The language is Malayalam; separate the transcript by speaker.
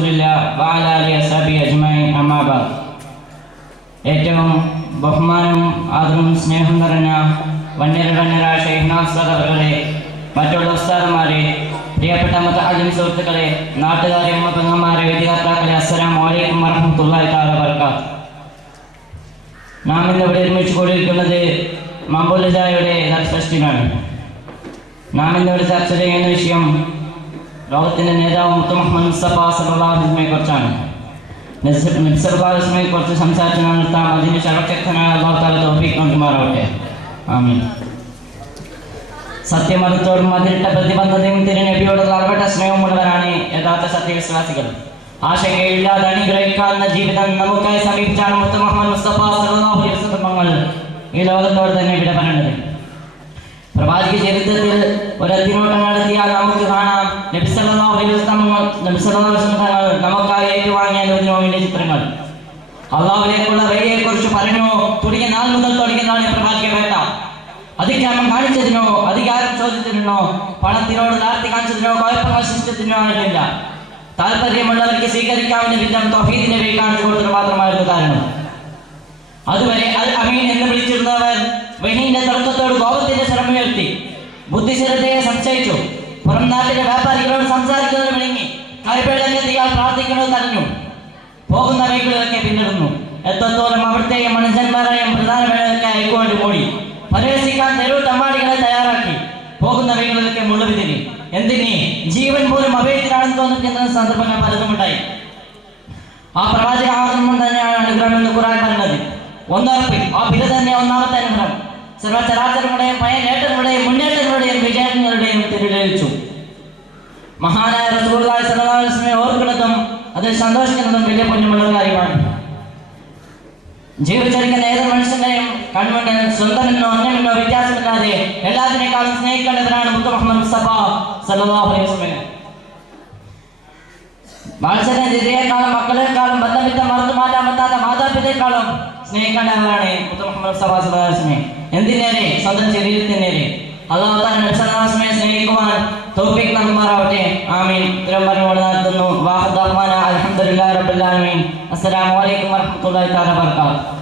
Speaker 1: റസൂലില്ല വാലാലി അസാബി അജ്മൈൻ അമ്മാബാദ് ഏറ്റവും ബഹുമാനവും ആദരവും സ്നേഹം നിറഞ്ഞ വണ്യരടഞ്ഞ ഷെഹ്നാസ് സദറുകളെ മറ്റുള്ള ഉസ്താദന്മാരെ പ്രിയപ്പെട്ട മതഹാജൻ സുഹൃത്തുക്കളെ നാട്ടുകാരെ പെങ്ങന്മാരെ വിദ്യാർത്ഥാക്കളെ അസ്സലാം വലൈക്കും വറഹമത്തുള്ളാഹി തആല ബർക്കാത്ത് നാം ഇന്ന് ഇവിടെ ഒരുമിച്ച് കൂടിയിരിക്കുന്നത് മമ്പുലിജായുടെ ദർശനമാണ് നാം ഇന്ന് ഇവിടെ ചർച്ച ചെയ്യുന്ന വിഷയം ലോകത്തിന്റെ നേതാവ് മുത്ത മുഹമ്മദ് മുസ്തഫ കുറിച്ചാണ്. നബ്സല്ലാസ്മയെ കുറിച്ച് സംസാരിച്ച് നിർത്താം അതിന് സർവശക്തനായ അള്ളാഹു താല തോഫീക്ക് നൽകുമാറാവട്ടെ. ആമീൻ. സത്യമതത്തോടും അതിരിട്ട പ്രതിബദ്ധതയും തിരുനബിയോടുള്ള അളവട്ട സ്നേഹമുള്ളവരാണ് യഥാർത്ഥ സത്യവിശ്വാസികൾ. ആശങ്കയില്ലാതെ അനുഗ്രഹിക്കാവുന്ന ജീവിതം നമുക്കായി സമീപിച്ചാണ് മുത്ത മുഹമ്മദ് മുസ്തഫ തങ്ങൾ ഈ ലോകത്തോട് തന്നെ വിട പറയുന്നത് നമുക്കായി ഏറ്റുവാങ്ങിയ നോവിന്റെ ചിത്രങ്ങൾ. അള്ളാഹുവിലേക്കുള്ള വഴിയെ കുറിച്ച് പറഞ്ഞു? തുടങ്ങിയ നാൾ മുതൽ തുടങ്ങിയതാണ് വേണ്ട. അതിക്രമം കാണിച്ചതിനോ അധികാരം ചോദിച്ചതിനോ പണത്തിനോട് താഴ്ത്തി കാണിച്ചതിനോ കുഴപ്പങ്ങൾ സൃഷ്ടിച്ചതിനോ ആയിട്ടില്ല താല്പര്യമുള്ളവർക്ക് സ്വീകരിക്കാവുന്ന വിധം തൊഹീദിനെ വഴി കാണിച്ചു കൊടുത്തത് മാത്രമായിരുന്നു കാരണം. അതുവരെ അൽ അമീൻ എന്ന് വിളിച്ചിരുന്നവർ വഹീന്റെ തർക്കത്തോട് കോപത്തിന്റെ ശ്രമമുയർത്തി ബുദ്ധിശരതയെ സംശയിച്ചു. പുറം നാട്ടിലെ വ്യാപാരികളോട് സംസാരിക്കുന്നത് വിളങ്ങി കൈപ്പിഴങ്ങെത്തിയാൽ പ്രാർത്ഥിക്കുന്നത് തടഞ്ഞു. പോകുന്ന വഴികളിലൊക്കെ പിന്നിടുന്നു എത്രത്തോളം അവിടുത്തെയും മനുഷ്യന്മാരെയും പ്രധാനമന്ത്രിയൊക്കെ അയക്കുകൊണ്ട് കൂടി പരിഹസിക്കാൻ തെരുവ് തമ്മാടികളെ തയ്യാറാക്കി. പോകുന്ന വഴികളിലൊക്കെ മുള്ളുവിതിരി എന്തിന്? ജീവൻ പോലും അഭയത്തിലാണെന്ന് തോന്നിക്കുന്ന സന്ദർഭങ്ങൾ പലതും ഉണ്ടായി. ആ പ്രവാചക ആഗ്രഹം തന്നെയാണ് അനുഗ്രഹം എന്ന് കുറാൻ പറഞ്ഞത്. ഒന്നുറപ്പ് ആ ബില തന്നെ ഒന്നാമത്തെ അനുഗ്രഹം. സർവചരാചരങ്ങളുടെയും നേട്ടങ്ങളുടെയും മുന്നേറ്റങ്ങളുടെയും വിജയങ്ങളുടെയും തിരുലയിച്ചു മഹാനായ റസൂലുള്ളാഹി സർവാസ്മയെ ഓർക്കുന്നതും അതിൽ സന്തോഷിക്കുന്നതും വലിയ പുണ്യമുള്ള കാര്യമാണ്. ജീവിച്ചിരിക്കുന്ന ഏത് മനുഷ്യന്റെയും കൺമുണ്ട് സ്വന്തമെന്നോ അന്യമെന്നോ വ്യത്യാസമില്ലാതെ എല്ലാത്തിനേക്കാളും സ്നേഹിക്കേണ്ടതിനാണ് മുത്ത് മുഹമ്മദ് മുസ്തഫ സല്ലല്ലാഹു അലൈഹി വസല്ലം. വാത്സല്യക്കാളും മക്കളെക്കാളും മറന്നു മാറ്റാൻ പറ്റാത്ത മാതാപിതാക്കളെക്കാളും സ്നേഹിക്കേണ്ടവരാണ് മുത്ത് മുഹമ്മദ് വസല്ലം എന്തിനേരെ സ്വന്തം ശരീരത്തിനേരെ അള്ളാഹു സ്നേഹിക്കുവാൻ തൗഫീഖ് നൽകുമാറാവട്ടെ. ആമീൻ. പറഞ്ഞുകൊണ്ട് നടത്തുന്നു വാഹദ് അഹ്മാന അൽഹംദുലില്ലാഹി റബ്ബിൽ ആലമീൻ. അസ്സലാമു അലൈക്കും വറഹ്മത്തുള്ളാഹി തആല വബറകാതുഹു.